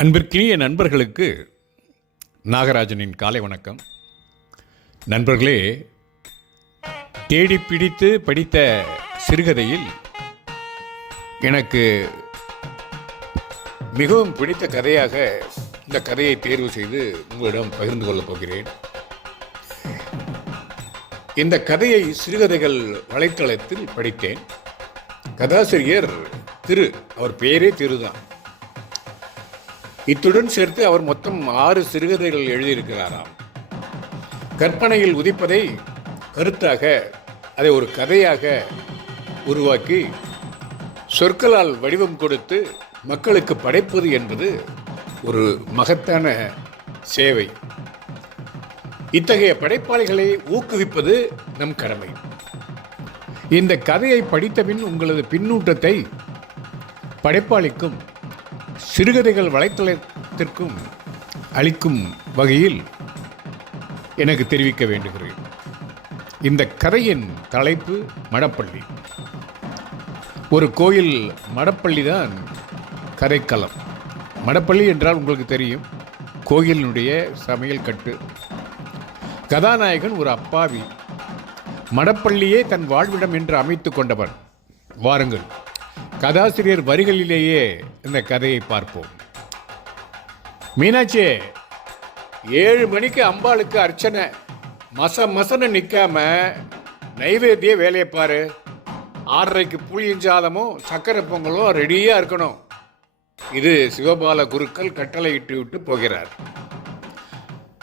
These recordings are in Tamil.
அன்பிற்கினிய நண்பர்களுக்கு நாகராஜனின் காலை வணக்கம். நண்பர்களே தேடி பிடித்து படித்த சிறுகதையில் எனக்கு மிகவும் பிடித்த கதையாக இந்த கதையை தேர்வு செய்து உங்களிடம் பகிர்ந்து கொள்ளப் போகிறேன். இந்த கதையை சிறுகதைகள் வலைத்தளத்தில் படித்தேன். கதாசிரியர் திரு அவர் பெயரே திருதான். இத்துடன் சேர்த்து அவர் மொத்தம் ஆறு சிறுகதைகள் எழுதியிருக்கிறாராம். கற்பனையில் உதிப்பதை கருத்தாக அதை ஒரு கதையாக உருவாக்கி சொற்களால் வடிவம் கொடுத்து மக்களுக்கு படைப்பது என்பது ஒரு மகத்தான சேவை. இத்தகைய படைப்பாளிகளை ஊக்குவிப்பது நம் கடமை. இந்த கதையை படித்தபின் உங்களது பின்னூட்டத்தை படைப்பாளிக்கும் சிறுகதைகள் வலைத்தளத்திற்கும் அளிக்கும் வகையில் எனக்கு தெரிவிக்க வேண்டுகிறேன். இந்த கதையின் தலைப்பு மடப்பள்ளி. ஒரு கோயில் மடப்பள்ளி தான் கதைக்களம் மடப்பள்ளி என்றால் உங்களுக்கு தெரியும். கோயிலினுடைய சமையல் கட்டு. கதாநாயகன் ஒரு அப்பாவி. மடப்பள்ளியே தன் வாழ்விடம் என்று அமைத்து கொண்டவன். வாருங்கள். கதாசிரியர் வரிகளிலேயே இந்த கதையை பார்ப்போம். மீனாட்சி ஏழு மணிக்கு அம்பாளுக்கு அர்ச்சனை. மச மசன்னு நிற்காம நைவேத்திய வேலையை பாரு. ஆறரைக்கு புளியஞ்சாதமும் சக்கரை பொங்கலும் ரெடியாக இருக்கணும். இது சிவபால குருக்கள் கட்டளையிட்டு விட்டு போகிறார்.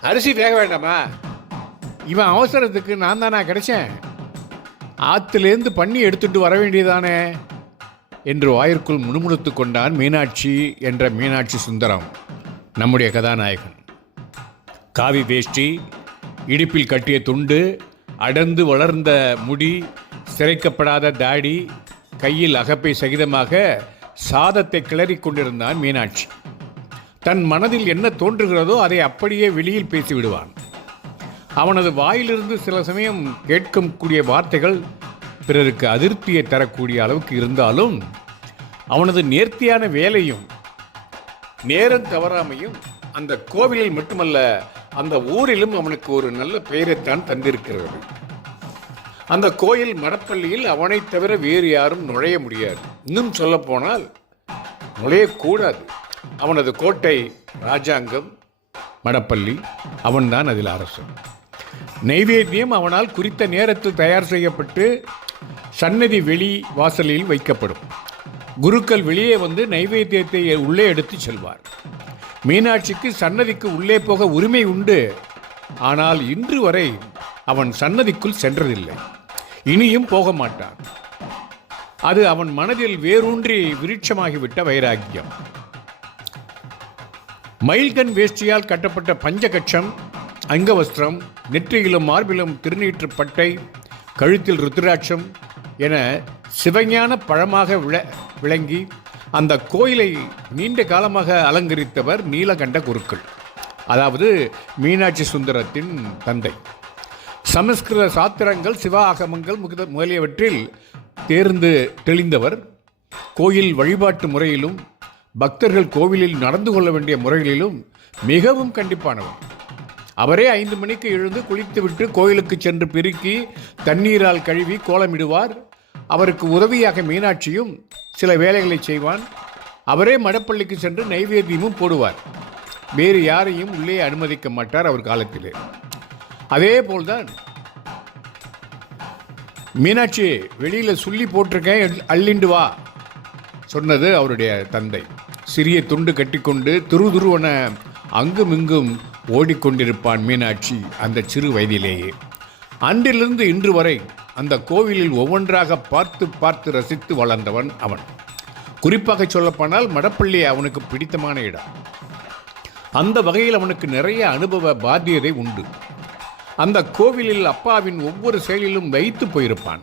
அரிசி வேக வேண்டாமா? இவன் அவசரத்துக்கு நான் தானா கிடைச்சேன். ஆற்றுலேருந்து பண்ணி எடுத்துட்டு வர வேண்டியதானே? என்று வாயிற்குள் முணுமுணுத்து கொண்டான் மீனாட்சி என்ற மீனாட்சி சுந்தரம் நம்முடைய கதாநாயகன். காவி வேஷ்டி இடுப்பில் கட்டிய துண்டு அடர்ந்து வளர்ந்த முடி சிறைக்கப்படாத தாடி கையில் அகப்பை சகிதமாக சாதத்தை கிளறி கொண்டிருந்தான் மீனாட்சி. தன் மனதில் என்ன தோன்றுகிறதோ அதை அப்படியே வெளியில் பேசிவிடுவான். அவனது வாயிலிருந்து சில சமயம் கேட்கக்கூடிய வார்த்தைகள் பிறருக்கு அதிருப்தியை தரக்கூடிய அளவுக்கு இருந்தாலும் அவனது நேர்த்தியான வேலையும் நேரம் தவறாமையும் அந்த கோவிலில் மட்டுமல்ல அந்த ஊரிலும் அவனுக்கு ஒரு நல்ல பெயரைத்தான் தந்திருக்கிறது. அந்த கோயில் மடப்பள்ளியில் அவனை தவிர வேறு யாரும் நுழைய முடியாது. இன்னும் சொல்லப்போனால் நுழையக்கூடாது. அவனது கோட்டை ராஜாங்கம் மடப்பள்ளி அவன்தான் அதில் அரசன். நைவேத்தியம் அவனால் குறித்த நேரத்தில் தயார் செய்யப்பட்டு சன்னதி வெளி வாசலில் வைக்கப்படும். குருக்கள் வெளியே வந்து நைவேத்தியத்தை உள்ளே எடுத்து செல்வார். மீனாட்சிக்கு சன்னதிக்கு உள்ளே போக உரிமை உண்டு. ஆனால் இன்று வரை அவன் சன்னதிக்குள் சென்றதில்லை. இனியும் போக மாட்டான். அது அவன் மனதில் வேரூன்றி விருட்சமாகிவிட்ட வைராக்கியம். மயில்கண் வேஷ்டியால் கட்டப்பட்ட பஞ்சகட்சம் அங்கவஸ்திரம் நெற்றியிலும் மார்பிலும் திருநீற்று பட்டை கழுத்தில் ருத்ராட்சம் என சிவஞான பழமாக விள விளங்கி அந்த கோயிலை நீண்ட காலமாக அலங்கரித்தவர் நீலகண்ட குருக்கள். அதாவது மீனாட்சி சுந்தரத்தின் தந்தை. சமஸ்கிருத சாத்திரங்கள் சிவ ஆகமங்கள் முகித- முதலியவற்றில் தேர்ந்து தெளிந்தவர். கோயில் வழிபாட்டு முறையிலும் பக்தர்கள் கோவிலில் நடந்து கொள்ள வேண்டிய முறைகளிலும் மிகவும் கண்டிப்பானவர். அவரே ஐந்து மணிக்கு எழுந்து குளித்துவிட்டு கோயிலுக்கு சென்று பெருக்கி தண்ணீரால் கழுவி கோலமிடுவார். அவருக்கு உதவியாக மீனாட்சியும் சில வேலைகளை செய்வான். அவரே மடப்பள்ளிக்கு சென்று நைவேத்தியமும் போடுவார். வேறு யாரையும் உள்ளே அனுமதிக்க மாட்டார் அவர் காலத்திலே. அதே போல்தான் மீனாட்சி வெளியில் சொல்லி போட்டிருக்கேன் அள்ளிண்டு வா சொன்னது அவருடைய தந்தை. சிறிய துண்டு கட்டிக்கொண்டு துரு துருவன அங்குமிங்கும் ஓடிக்கொண்டிருப்பான் மீனாட்சி அந்த சிறு வயதிலேயே. அன்றிலிருந்து இன்று வரை அந்த கோவிலில் ஒவ்வொன்றாக பார்த்து பார்த்து ரசித்து வளர்ந்தவன் அவன். குறிப்பாக சொல்லப்போனால் மடப்பள்ளி அவனுக்கு பிடித்தமான இடம். அந்த வகையில் அவனுக்கு நிறைய அனுபவ பாத்தியதை உண்டு. அந்த கோவிலில் அப்பாவின் ஒவ்வொரு செயலிலும் வைத்து போயிருப்பான்.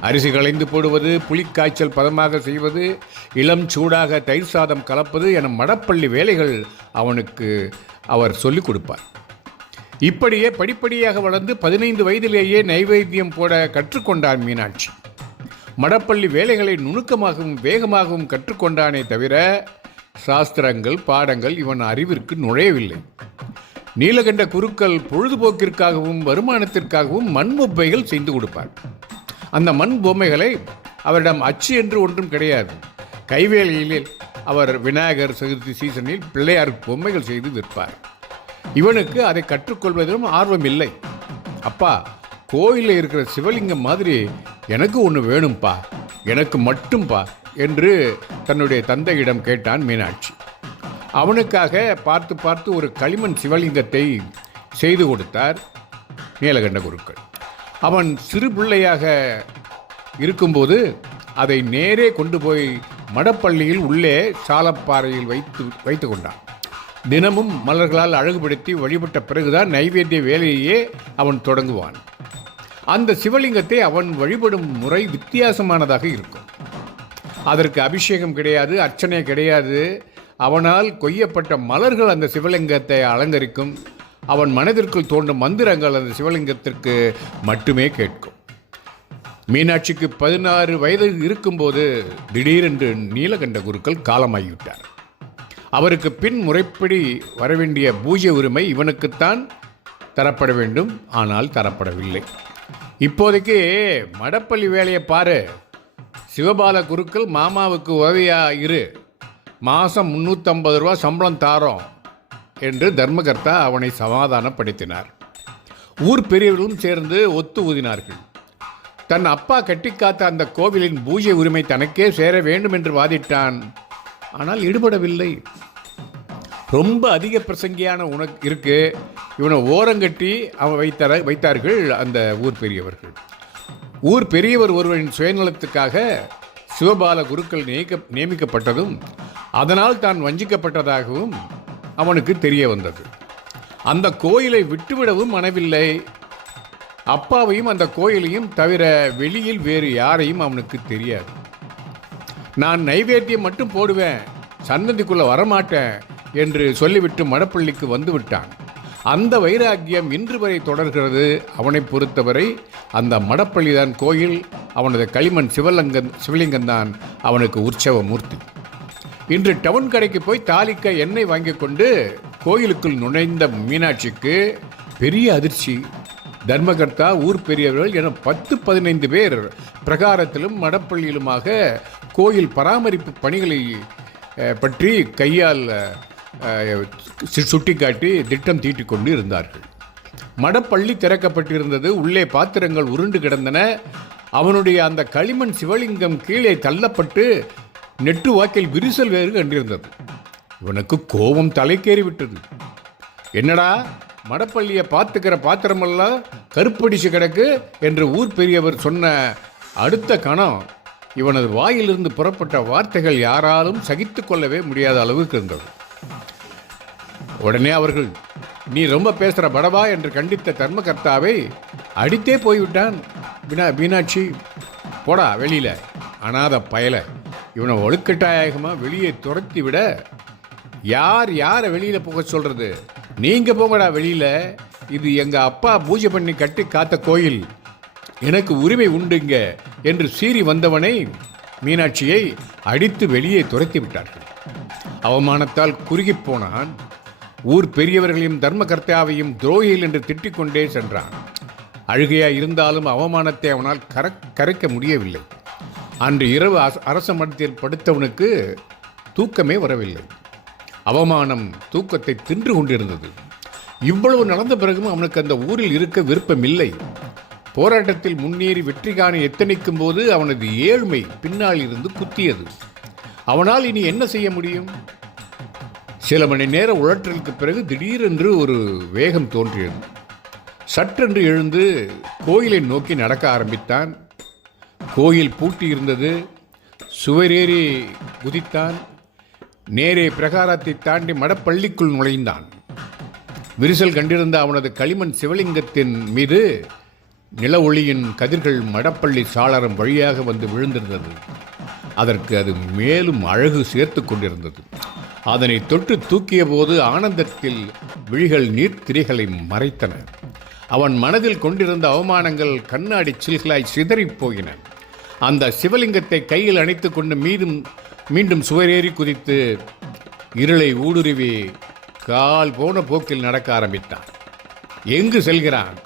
அரிசி களைந்து போடுவது புலிக்காய்ச்சல் பதமாக செய்வது இளம் சூடாக தயிர் சாதம் கலப்பது என மடப்பள்ளி வேலைகள் அவனுக்கு அவர் சொல்லிக் கொடுப்பார். இப்படியே படிப்படியாக வளர்ந்து பதினைந்து வயதிலேயே நைவேத்தியம் போட கற்றுக்கொண்டான் மீனாட்சி. மடப்பள்ளி வேலைகளை நுணுக்கமாகவும் வேகமாகவும் கற்றுக்கொண்டானே தவிர சாஸ்திரங்கள் பாடங்கள் இவன் அறிவிற்கு நுழையவில்லை. நீலகண்ட குருக்கள் பொழுதுபோக்கிற்காகவும் வருமானத்திற்காகவும் மண் பொம்மைகள் செய்து கொடுப்பார். அந்த மண் பொம்மைகளை அவரிடம் அச்சு என்று ஒன்றும் கிடையாது. கைவேலையில் அவர் விநாயகர் சதுர்த்தி சீசனில் பிள்ளையார் பொம்மைகள் செய்து விற்பார். இவனுக்கு அதை கற்றுக்கொள்வதிலும் ஆர்வம் இல்லை. அப்பா கோயிலில் இருக்கிற சிவலிங்கம் மாதிரி எனக்கு ஒன்று வேணும்ப்பா எனக்கு மட்டும்பா என்று தன்னுடைய தந்தையிடம் கேட்டான் மீனாட்சி. அவனுக்காக பார்த்து பார்த்து ஒரு களிமண் சிவலிங்கத்தை செய்து கொடுத்தார் நீலகண்ட குருக்கள். அவன் சிறு பிள்ளையாக இருக்கும்போது அதை நேரே கொண்டு போய் மடப்பள்ளியில் உள்ளே சாலப்பாறையில் வைத்து வைத்து கொண்டான் தினமும் மலர்களால் அழகுபடுத்தி வழிபட்ட பிறகுதான் நைவேத்திய வேலையே அவன் தொடங்குவான். அந்த சிவலிங்கத்தை அவன் வழிபடும் முறை வித்தியாசமானதாக இருக்கும். அதற்கு அபிஷேகம் கிடையாது அர்ச்சனை கிடையாது. அவனால் கொய்யப்பட்ட மலர்கள் அந்த சிவலிங்கத்தை அலங்கரிக்கும். அவன் மனதிற்குள் தோன்றும் மந்திரங்கள் அந்த சிவலிங்கத்திற்கு மட்டுமே கேட்கும். மீனாட்சிக்கு பதினாறு வயது இருக்கும்போது திடீரென்று நீலகண்ட குருக்கள் காலமாகிவிட்டார். அவருக்கு பின் முறைப்படி வரவேண்டிய பூஜை உரிமை இவனுக்குத்தான் தரப்பட வேண்டும். ஆனால் தரப்படவில்லை. இப்போதைக்கு மடப்பள்ளி வேலையை பாரு. சிவபால குருக்கள் மாமாவுக்கு உதவியாக இரு மாதம் முந்நூற்றம்பது ரூபா சம்பளம் தாரோம் என்று தர்மகர்த்தா அவனை சமாதானப்படுத்தினார். ஊர் பெரியவர்களும் சேர்ந்து ஒத்து ஊதினார்கள். தன் அப்பா கட்டி காத்த அந்த கோவிலின் பூஜை உரிமை தனக்கே சேர வேண்டும் என்று வாதிட்டான். ஆனால் ஈடுபடவில்லை. ரொம்ப அதிக பிரசங்கியான உனக்கு இருக்கு. இவனை ஓரங்கட்டி அவன் வைத்தார வைத்தார்கள் அந்த ஊர் பெரியவர்கள். ஊர் பெரியவர் ஒருவரின் சுயநலத்துக்காக சிவபால குருக்கள் நியமிக்க நியமிக்கப்பட்டதும் அதனால் தான் வஞ்சிக்கப்பட்டதாகவும் அவனுக்கு தெரிய வந்தது. அந்த கோயிலை விட்டுவிடவும் மனவில்லை. அப்பாவையும் அந்த கோயிலையும் தவிர வெளியில் வேறு யாரையும் அவனுக்கு தெரியாது. நான் நைவேத்தியம் மட்டும் போடுவேன் சன்னதிக்குள்ள வரமாட்டேன் என்று சொல்லிவிட்டு மடப்பள்ளிக்கு வந்து விட்டான் அந்த வைராக்கியம் இன்று வரை தொடர்கிறது. அவனை பொறுத்தவரை அந்த மடப்பள்ளிதான் கோயில். அவனது களிமண் சிவலிங்கன் சிவலிங்கம்தான் அவனுக்கு உற்சவ மூர்த்தி. இன்று டவுன் கடைக்கு போய் தாலிக்க எண்ணெய் வாங்கி கொண்டு கோயிலுக்குள் நுழைந்த மீனாட்சிக்கு பெரிய அதிர்ச்சி. தர்மகர்த்தா ஊர் பெரியவர்கள் என பத்து பதினைந்து பேர் பிரகாரத்திலும் மடப்பள்ளியிலுமாக கோயில் பராமரிப்பு பணிகளை பற்றி கையால் சு- சுட்டிக்காட்டி திட்டம் தீட்டிக் கொண்டு இருந்தார்கள். மடப்பள்ளி திறக்கப்பட்டிருந்தது. உள்ளே பாத்திரங்கள் உருண்டு கிடந்தன. அவனுடைய அந்த களிமண் சிவலிங்கம் கீழே தள்ளப்பட்டு நெட்டு வாக்கில் விரிசல் வேறு கண்டிருந்தது. இவனுக்கு கோபம் தலைக்கேறி விட்டது என்னடா? மடப்பள்ளியை பார்த்துக்கிற பாத்திரமெல்லாம் கருப்படிச்சு கிடக்கு என்று ஊர் பெரியவர் சொன்ன அடுத்த கணம் இவனது வாயிலிருந்து புறப்பட்ட வார்த்தைகள் யாராலும் சகித்து கொள்ளவே முடியாத அளவுக்கு இருந்தது. உடனே அவர்கள் நீ ரொம்ப பேசுகிற படவா? என்று கண்டித்த தர்மகர்த்தாவை அடித்தே போய்விட்டான் மீனா மீனாட்சி. போடா வெளியில். அனாத பயல. இவனை ஒழுக்கட்டாயகமாக வெளியே துரத்தி விட யார் யாரை வெளியில் போக சொல்கிறது நீங்கள் போங்கடா வெளியில். இது எங்கள் அப்பா பூஜை பண்ணி கட்டி காத்த கோயில். எனக்கு உரிமை உண்டுங்க என்று சீறி வந்தவனை மீனாட்சியை அடித்து வெளியே துரத்தி விட்டார்கள். அவமானத்தால் குறுகிப் போனான். ஊர் பெரியவர்களையும் தர்மகர்த்தாவையும் துரோகிகள் என்று திட்டிக் கொண்டே சென்றான். அழுகையா இருந்தாலும் அவமானத்தை அவனால் கர கரைக்க முடியவில்லை. அன்று இரவு அரச மடத்தில் படுத்தவனுக்கு தூக்கமே வரவில்லை. அவமானம் தூக்கத்தை தின்று கொண்டிருந்தது. இவ்வளவு நடந்த பிறகும் அவனுக்கு அந்த ஊரில் இருக்க விருப்பமில்லை. போராட்டத்தில் முன்னேறி வெற்றி காண எத்தனிக்கும் போது அவனது ஏழ்மை பின்னால் இருந்து குத்தியது. அவனால் இனி என்ன செய்ய முடியும்? சில மணி நேர உழற்றலுக்கு பிறகு திடீரென்று ஒரு வேகம் தோன்றியது. சற்றென்று எழுந்து கோயிலை நோக்கி நடக்க ஆரம்பித்தான். கோயில் பூட்டி இருந்தது சுவரேறி குதித்தான். நேரே பிரகாரத்தை தாண்டி மடப்பள்ளிக்குள் நுழைந்தான். விரிசல் கண்டிருந்த அவனது களிமண் சிவலிங்கத்தின் மீது நில ஒளியின் கதிர்கள் மடப்பள்ளி சாளரம் வழியாக வந்து விழுந்திருந்தது. அதற்கு அது மேலும் அழகு சேர்த்து கொண்டிருந்தது. அதனை தொட்டு தூக்கிய போது ஆனந்தத்தில் விழிகள் நீர்த்திரைகளை மறைத்தன. அவன் மனதில் கொண்டிருந்த அவமானங்கள் கண்ணாடி சில்களாய் சிதறிப் போயின. அந்த சிவலிங்கத்தை கையில் அணைத்துக்கொண்டு கொண்டு மீண்டும் சுவரேறி குதித்து இருளை ஊடுருவி கால் போன போக்கில் நடக்க ஆரம்பித்தான். எங்கு செல்கிறான்?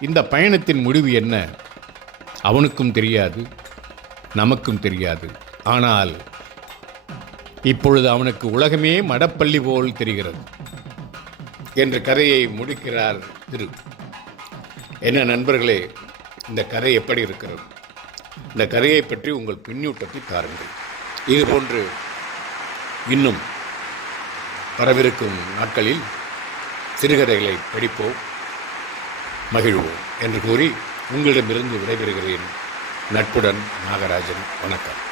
இந்த பயணத்தின் முடிவு என்ன? அவனுக்கும் தெரியாது நமக்கும் தெரியாது. ஆனால் இப்பொழுது அவனுக்கு உலகமே மடப்பள்ளி போல் தெரிகிறது என்ற கதையை முடிக்கிறார் திரு. என்ன நண்பர்களே இந்த கதை எப்படி இருக்கிறது? இந்த கதையை பற்றி உங்கள் பின்னூட்டத்தை தாருங்கள் இது போன்று இன்னும் வரவிருக்கும் நாட்களில் சிறுகதைகளை படிப்போம் மகிழ்வோம் என்று கூறி உங்களிடமிருந்து விடைபெறுகிறேன். நட்புடன் நாகராஜன் வணக்கம்.